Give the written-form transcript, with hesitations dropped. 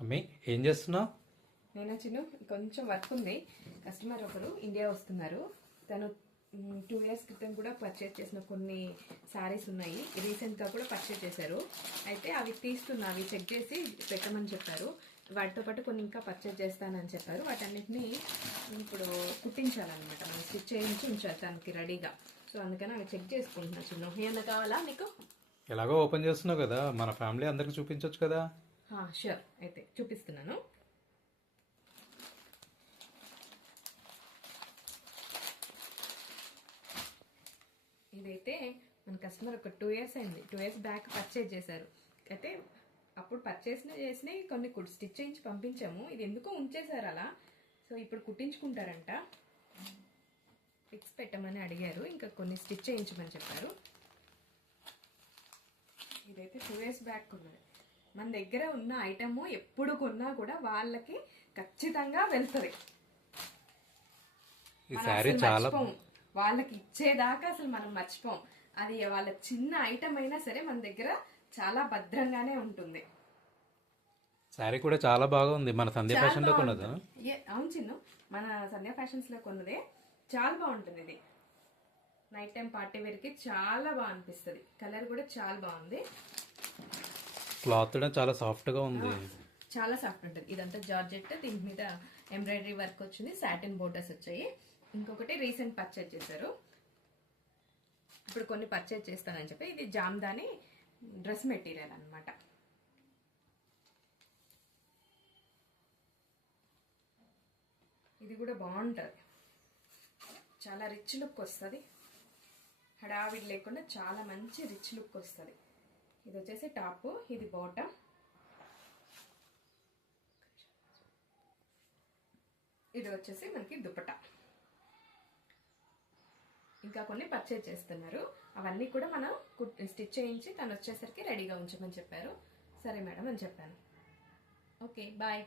అమ్మి ఏం చేస్తున్నావు? నేను చిన్న కొంచెం వర్క్ ఉంది. కస్టమర్ ఒకరు ఇండియా వస్తున్నారు. తను 2 ఇయర్స్ క్రితం కూడా పర్చేస్ చేసిన కొన్ని శారీస్ ఉన్నాయి. రీసెంట్గా కూడా పర్చేస్ చేశారు. అయితే అవి తీస్తున్నా, అవి చెక్ చేసి పెట్టమని చెప్పారు. వాటితో పాటు కొన్ని ఇంకా పర్చేస్ చేస్తానని చెప్పారు. వాటన్నిటిని ఇప్పుడు కుట్టించాలన్నమాట. మనం స్టిచ్ చేయించి ఉంచాలి తనకి రెడీగా. సో అందుకని అవి చెక్ చేసుకుంటున్నా. చిన్న ఏమన్నా కావాలా మీకు? ఎలాగో ఓపెన్ చేస్తున్నావు కదా, మన ఫ్యామిలీ అందరికి చూపించవచ్చు కదా. షూర్, అయితే చూపిస్తున్నాను. ఇదైతే మన కస్టమర్ ఒక 2 ఇయర్స్ అయింది. 2 ఇయర్స్ బ్యాక్ పర్చేజ్ చేశారు. అయితే అప్పుడు పర్చేస్ చేసినవి కొన్ని స్టిచ్ చేయించి పంపించాము. ఇది ఎందుకో ఉంచేశారు అలా. సో ఇప్పుడు కుట్టించుకుంటారంట. పిక్స్ పెట్టమని అడిగారు. ఇంకా కొన్ని స్టిచ్ చేయించమని చెప్పారు. ఇదైతే 2 ఇయర్స్ బ్యాక్ ఉన్నది. మన దగ్గర ఉన్న ఐటమ్ ఎప్పుడు కొన్నా కూడా వాళ్ళకి ఖచ్చితంగా వెళ్తుంది. వాళ్ళకి ఇచ్చేదాకా అసలు మనం మర్చిపోం. అది వాళ్ళ చిన్న ఐటమ్ అయినా సరే మన దగ్గర చాలా భద్రంగానే ఉంటుంది. సారీ కూడా చాలా బాగుంది. మన సంధ్య ఫ్యాషన్ లో కొన్నదా? అవును చిన్ను, మన సంధ్య ఫ్యాషన్స్ లో కొన్నదే. చాలా బాగుంటుంది. ఇది నైట్ టైం పార్టీ వేర్ కి చాలా బాగా అనిపిస్తుంది. కలర్ కూడా చాలా బాగుంది. క్లాత్ కూడా చాలా సాఫ్ట్ గా ఉంది. చాలా సాఫ్ట్ ఉంటుంది. ఇదంతా జార్జెట్, దీని మీద ఎంబ్రాయిడరీ వర్క్ వచ్చింది, సాటిన్ బోర్డర్స్ వచ్చాయి. ఇంకొకటి రీసెంట్ పర్చేజ్ చేశారు. ఇప్పుడు కొన్ని పర్చేజ్ చేస్తానని చెప్పి, ఇది జామ్దాని డ్రెస్ మెటీరియల్ అన్నమాట. ఇది కూడా బాగుంటుంది. చాలా రిచ్ లుక్ వస్తుంది. హడావిడి లేకుండా చాలా మంచి రిచ్ లుక్ వస్తుంది. ఇది వచ్చేసి టాప్, ఇది బాటమ్. ఇది వచ్చేసి మనకి దుపట్టా. ఇంకా కొన్ని పర్చేజ్ చేస్తున్నారు. అవన్నీ కూడా మనం స్టిచ్ చేయించి తను వచ్చేసరికి రెడీగా ఉంచమని చెప్పారు. సరే మేడం అని చెప్పాను. Okay, bye.